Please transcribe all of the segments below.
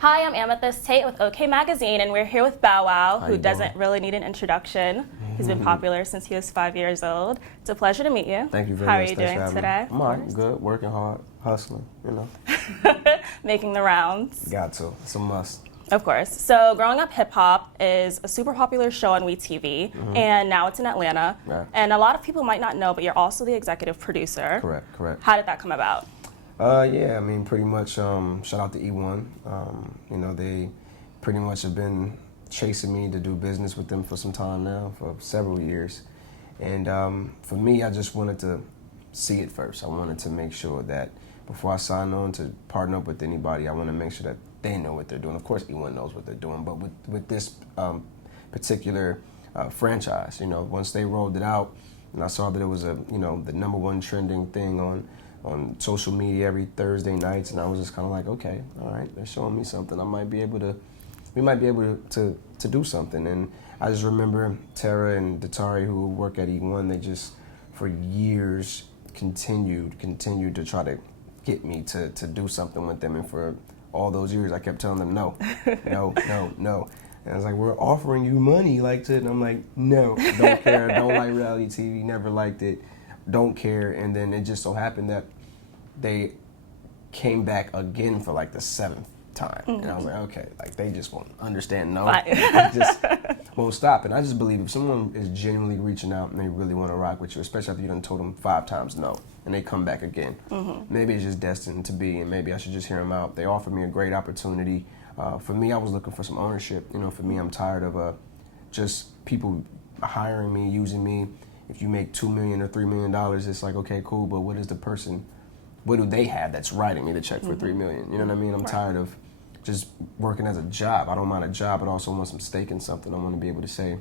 Hi, I'm Amethyst Tate with OK Magazine, and we're here with Bow Wow, who doesn't really need an introduction. He's been popular since he was 5 years old. It's a pleasure to meet you. Thank you very How much. are you doing today? I'm all right, good, working hard, hustling, you know. Making the rounds. Got to. It's a must. Of course. So Growing Up Hip Hop is a super popular show on WeTV, and now it's in Atlanta. Right. And a lot of people might not know, but you're also the executive producer. Correct. How did that come about? Yeah, I mean, pretty much, shout out to E1. You know, they pretty much have been chasing me to do business with them for some time now, for several years. And for me, I just wanted to see it first. I wanted to make sure that before I sign on to partner up with anybody, I want to make sure that they know what they're doing. Of course, E1 knows what they're doing, but with this particular franchise, you know, once they rolled it out, and I saw that it was the #1 trending thing on social media every Thursday nights, and I was just kind of like, okay, all right, they're showing me something. We might be able to do something. And I just remember Tara and Datari, who work at E1, they just for years continued to try to get me to do something with them. And for all those years, I kept telling them no. And I was like, we're offering you money, and I'm like, no, don't care, don't like reality TV, never liked it, don't care. And then it just so happened that they came back again for like the 7th time. And I was like, okay, they just won't understand, no. They just won't stop. And I just believe if someone is genuinely reaching out and they really want to rock with you, especially after you done told them 5 times no, and they come back again, maybe it's just destined to be, and maybe I should just hear them out. They offered me a great opportunity. For me, I was looking for some ownership. You know, for me, I'm tired of just people hiring me, using me. If you make $2 million or $3 million, it's like, okay, cool, but what do they have that's writing me the check for $3 million? You know what I mean? I'm tired of just working as a job. I don't mind a job, but I also want some stake in something. I want to be able to say,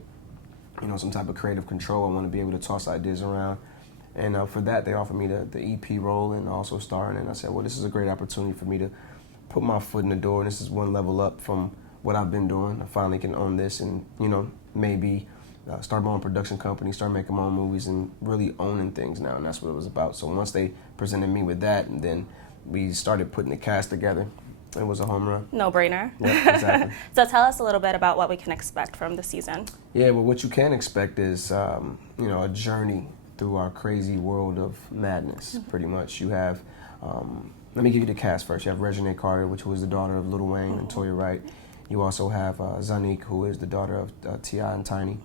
you know, some type of creative control. I want to be able to toss ideas around. And for that, they offered me the EP role and also starring. And I said, well, this is a great opportunity for me to put my foot in the door. And this is one level up from what I've been doing. I finally can own this and, you know, maybe start my own production company, start making my own movies, and really owning things now. And that's what it was about. So once they presented me with that, and then we started putting the cast together, it was a home run. No brainer. Yeah, exactly. So tell us a little bit about what we can expect from the season. Yeah, well, what you can expect is, a journey through our crazy world of madness, pretty much. You have, let me give you the cast first. You have Reginae Carter, which was the daughter of Lil Wayne and Toya Wright. You also have Zanique, who is the daughter of T.I. and Tiny.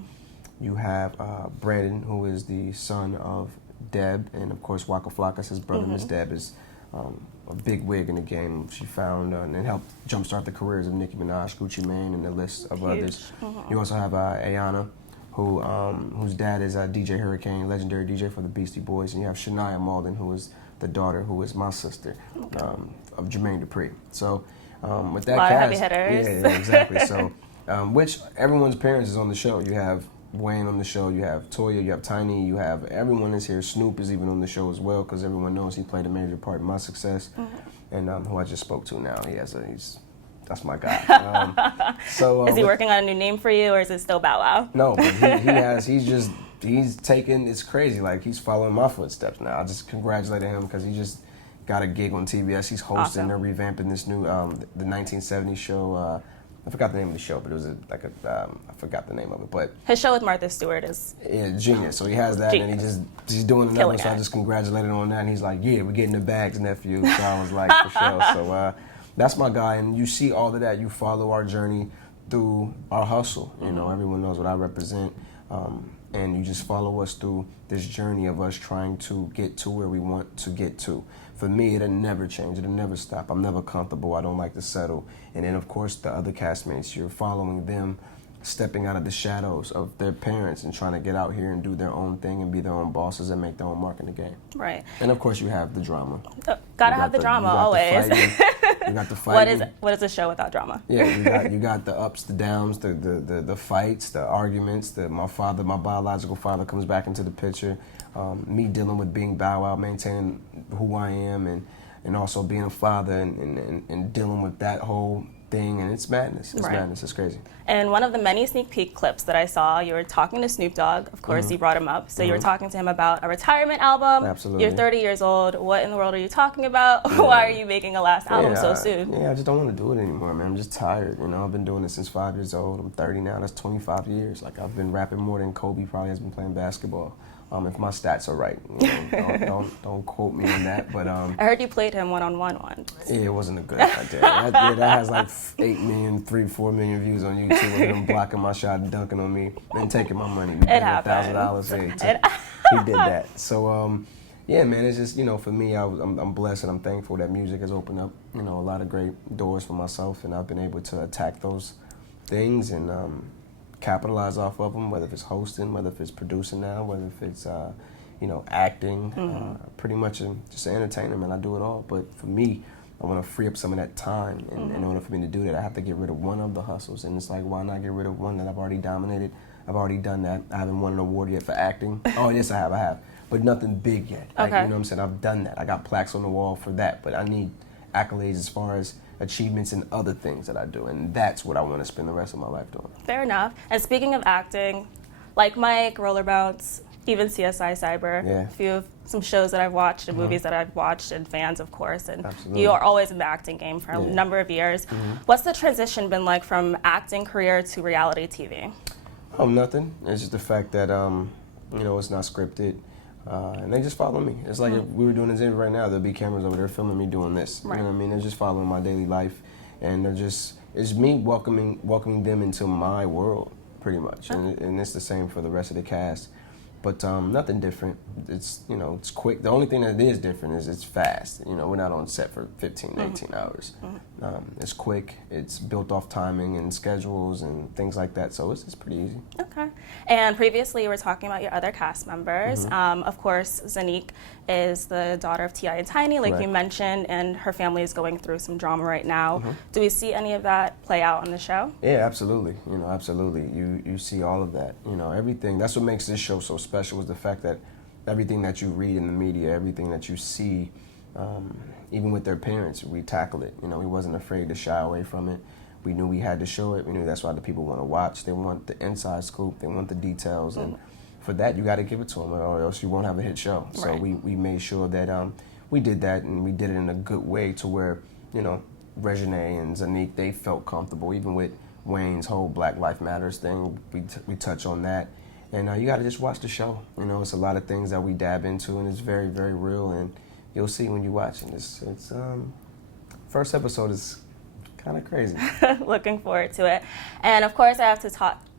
You have Brandon, who is the son of Deb, and of course Waka Flocka's his brother. Miss Deb is a big wig in the game. She found and helped jumpstart the careers of Nicki Minaj, Gucci Mane, and a list of others. You also have Ayana, whose dad is DJ Hurricane, legendary DJ for the Beastie Boys, and you have Shania Malden, who is the daughter, who is my sister, of Jermaine Dupri. So with that cast, heavy hitters. Yeah, exactly. So which everyone's parents is on the show. You have Wayne on the show, you have Toya, you have Tiny, you have everyone is here. Snoop is even on the show as well, because everyone knows he played a major part in my success. And who I just spoke to now, that's my guy. Is he working on a new name for you, or is it still Bow Wow? No, but he's taken, it's crazy, he's following my footsteps now. I just congratulated him because he just got a gig on TBS. He's hosting, they're revamping this new, the 1970s show. I forgot the name of the show, but it was I forgot the name of it. But his show with Martha Stewart is genius. So he has that, and he's doing another one. So I just congratulated him on that, and he's like, "Yeah, we're getting the bags, nephew." So I was like, for sure. So that's my guy, and you see all of that. You follow our journey through our hustle. You know, everyone knows what I represent, and you just follow us through this journey of us trying to get to where we want to get to. For me, it'll never change. It'll never stop. I'm never comfortable. I don't like to settle. And then, of course, the other castmates, you're following them, stepping out of the shadows of their parents and trying to get out here and do their own thing and be their own bosses and make their own mark in the game. Right. And, of course, you have the drama. Gotta have the drama, always. You got the fighting. What is a show without drama? Yeah, you got the ups, the downs, the fights, the arguments. My biological father comes back into the picture. Me dealing with being Bow Wow, maintaining who I am, and also being a father and dealing with that whole thing, and it's madness. It's Right. madness. It's crazy. And one of the many sneak peek clips that I saw, you were talking to Snoop Dogg. Of course, you brought him up. So you were talking to him about a retirement album. Absolutely. You're 30 years old. What in the world are you talking about? Why are you making a last album so soon? Yeah, I just don't want to do it anymore, man. I'm just tired. You know, I've been doing it since 5 years old. I'm 30 now. That's 25 years. Like, I've been rapping more than Kobe probably has been playing basketball. If my stats are right, you know, don't quote me on that. But I heard you played him one-on-one once. yeah, it wasn't a good idea. That has like 8 million, 4 million views on YouTube of him blocking my shot and dunking on me and taking my money. It happened. $1,000. He did that. So yeah, man, it's just, you know, for me, I'm blessed and I'm thankful that music has opened up, you know, a lot of great doors for myself, and I've been able to attack those things and capitalize off of them, whether if it's hosting, whether if it's producing now, whether if it's, you know, acting, pretty much just an entertainer, man. I do it all. But for me, I want to free up some of that time. And in order for me to do that, I have to get rid of one of the hustles. And it's like, why not get rid of one that I've already dominated? I've already done that. I haven't won an award yet for acting. Oh, yes, I have. But nothing big yet. Like, Okay. you know what I'm saying? I've done that. I got plaques on the wall for that. But I need accolades as far as achievements in other things that I do, and that's what I want to spend the rest of my life doing. Fair enough. And speaking of acting, like Mike, Roller Bounce, even CSI Cyber, Yeah. a few of some shows that I've watched and movies that I've watched, and fans, of course. And Absolutely. you are always in the acting game for a number of years. What's the transition been like from acting career to reality TV? Oh, nothing. It's just the fact that, you know, it's not scripted. And they just follow me. It's like if we were doing this interview right now, there'll be cameras over there filming me doing this. Right. You know what I mean? They're just following my daily life, and it's me welcoming them into my world, pretty much. And it's the same for the rest of the cast. But nothing different. It's, you know, it's quick. The only thing that is different is it's fast. You know, we're not on set for 15, 18 hours. It's quick. It's built off timing and schedules and things like that. So it's pretty easy. Okay. And previously you were talking about your other cast members. Of course, Zanique is the daughter of T.I. and Tiny, like you mentioned, and her family is going through some drama right now. Do we see any of that play out on the show? Yeah, absolutely. You know, absolutely. You see all of that. You know, everything. That's what makes this show so special, is the fact that everything that you read in the media, everything that you see, even with their parents, we tackle it. You know, we wasn't afraid to shy away from it. We knew we had to show it. We knew that's why the people want to watch. They want the inside scoop. They want the details. And for that, you got to give it to them, or else you won't have a hit show. So Right. we made sure that we did that, and we did it in a good way to where, you know, Reginae and Zanique, they felt comfortable. Even with Wayne's whole Black Lives Matters thing, we touch on that. And you got to just watch the show. You know, it's a lot of things that we dab into, and it's very, very real. And you'll see when you watch it. It's first episode is kind of crazy. Looking forward to it. And of course, I have to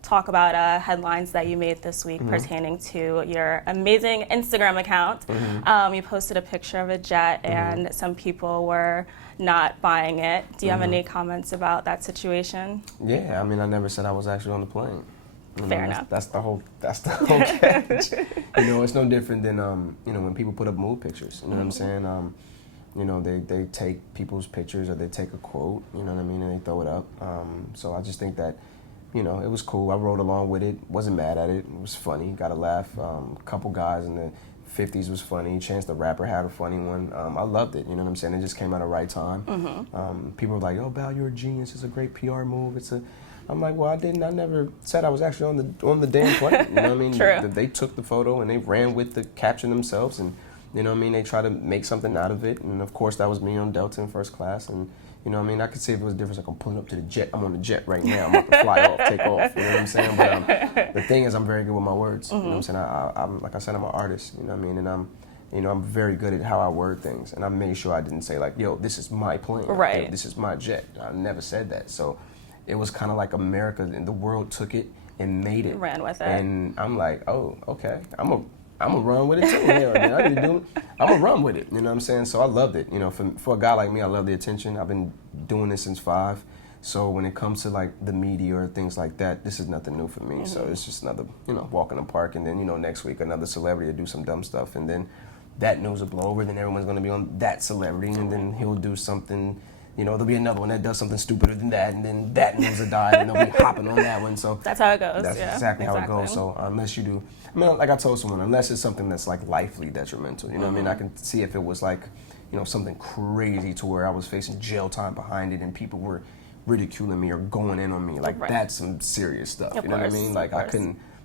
talk about headlines that you made this week pertaining to your amazing Instagram account. You posted a picture of a jet, and some people were not buying it. Do you have any comments about that situation? Yeah, I mean, I never said I was actually on the plane. You know, Fair enough. That's the whole catch. You know, it's no different than you know, when people put up mood pictures. You know what I'm saying? You know, they take people's pictures, or they take a quote. You know what I mean, and they throw it up. So I just think that, you know, it was cool. I rode along with it. Wasn't mad at it. It was funny. Got a laugh. A couple guys in the 50s was funny. Chance the Rapper had a funny one. I loved it. You know what I'm saying? It just came at the right time. People were like, "Oh, Val, you're a genius. It's a great PR move." I'm like, well, I never said I was actually on the damn plane. You know what I mean? True. They took the photo and they ran with the caption themselves, and you know what I mean? They try to make something out of it. And of course, that was me on Delta in first class. And you know what I mean? I could see if it was a difference. Like, I'm pulling up to the jet. I'm on the jet right now. I'm about to fly off, take off. You know what I'm saying? But the thing is, I'm very good with my words. You know what I'm saying? I'm like I said, I'm an artist. You know what I mean? And I'm very good at how I word things. And I made sure I didn't say like, yo, this is my plane. Right. This is my jet. I never said that. So it was kind of like America, and the world took it and made it. Ran with it. And I'm like, oh, okay. I'm a run with it too. I'm gonna run with it. You know what I'm saying? So I loved it. You know, for a guy like me, I love the attention. I've been doing this since 5. So when it comes to like the media or things like that, this is nothing new for me. So it's just another, you know, walk in the park, and then, you know, next week another celebrity to do some dumb stuff, and then that news will blow over. Then everyone's gonna be on that celebrity, and then he'll do something. You know, there'll be another one that does something stupider than that, and then that news will die, and they'll be hopping on that one. So That's how it goes. that's exactly how it goes. So unless you do, I mean, like I told someone, unless it's something that's like lifely detrimental, you know what I mean? I can see if it was like, you know, something crazy to where I was facing jail time behind it, and people were ridiculing me or going in on me. Like, Right. that's some serious stuff. Of You know what I course, mean? of Like, course.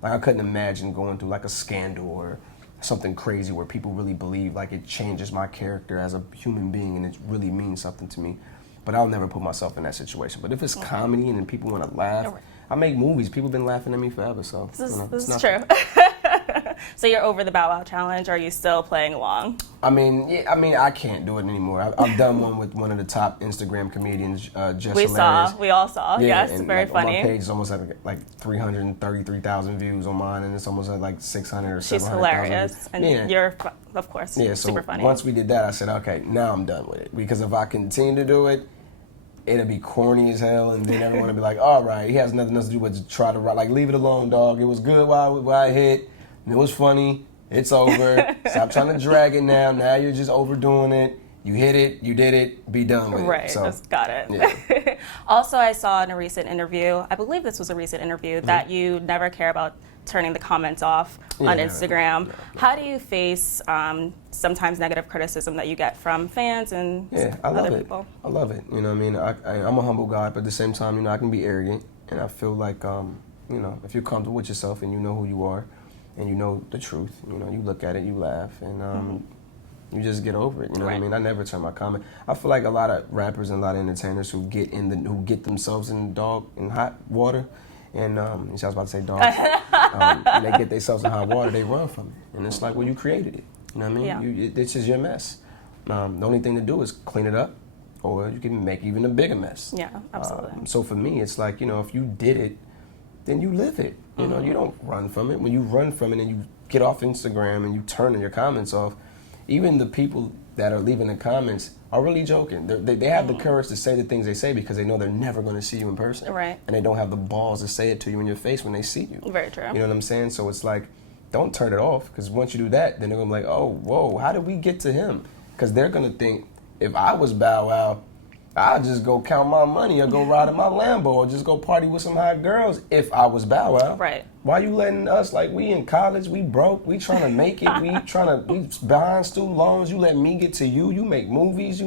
I couldn't imagine going through like a scandal or something crazy where people really believe like it changes my character as a human being and it really means something to me. But I'll never put myself in that situation. But if it's comedy and then people want to laugh, Right. I make movies. People been laughing at me forever, so This it's is nothing. true. So you're over the Bow Wow challenge, or are you still playing along? I can't do it anymore. I've done one with one of the top Instagram comedians, Jess We Hilarious. all saw. Yeah, Yes, and very like, funny. On my page, it's almost like 333,000 views on mine, and it's almost like 600 or She's 700,000 hilarious, views. and Yeah. you're, of course, Yeah, so super funny. once we did that, I said, okay, now I'm done with it. Because if I continue to do it, it'll be corny as hell, and then everyone will be like, all right, he has nothing else to do but to try to write. Like, leave it alone, dog. It was good while I hit. It was funny. It's over. Stop trying to drag it now. Now you're just overdoing it. You hit it. You did it. Be done with Right, it. So, just got it. yeah. Also, I saw in a recent interview, I believe this was a recent interview, that you never care about turning the comments off on Yeah, Instagram. yeah. How do you face sometimes negative criticism that you get from fans and Yeah, I love other it. people? I love it. You know what I mean? I'm a humble guy, but at the same time, I can be arrogant. And I feel like, if you're comfortable with yourself and you know who you are and you know the truth, you look at it, you laugh, and you just get over it. You know what I Right. mean? I never turn my comment. I feel like a lot of rappers and a lot of entertainers who get themselves in hot water, and I was about to say dogs, and they get themselves in hot water, they run from it. And it's like, well, you created it. You know what I mean? Yeah. This is your mess. The only thing to do is clean it up, or you can make even a bigger mess. Yeah, absolutely. So for me, it's like, if you did it, then you live it. You don't run from it. When you run from it and you get off Instagram and you turn your comments off, even the people that are leaving the comments are really joking. They have the courage to say the things they say because they know they're never going to see you in person. Right. And they don't have the balls to say it to you in your face when they see you. Very true. You know what I'm saying? So it's like, don't turn it off, because once you do that, then they're going to be like, oh, whoa, how did we get to him? Because they're going to think, if I was Bow Wow, I'd just go count my money or go ride in my Lambo or just go party with some hot girls if I was Bow Wow. Right. Why you letting us, like, we in college, we broke, we trying to make it, we behind student loans, you let me get to you, you make movies,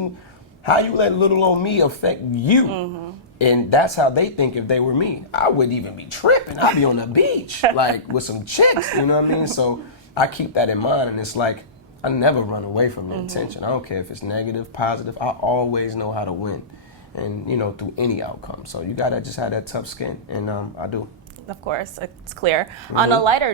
how you let little old me affect you? And that's how they think if they were me. I wouldn't even be tripping. I'd be on the beach, like, with some chicks, you know what I mean? So I keep that in mind, and it's like, I never run away from the intention. I don't care if it's negative, positive. I always know how to win, and through any outcome. So you gotta just have that tough skin, and I do. Of course, it's clear. On a lighter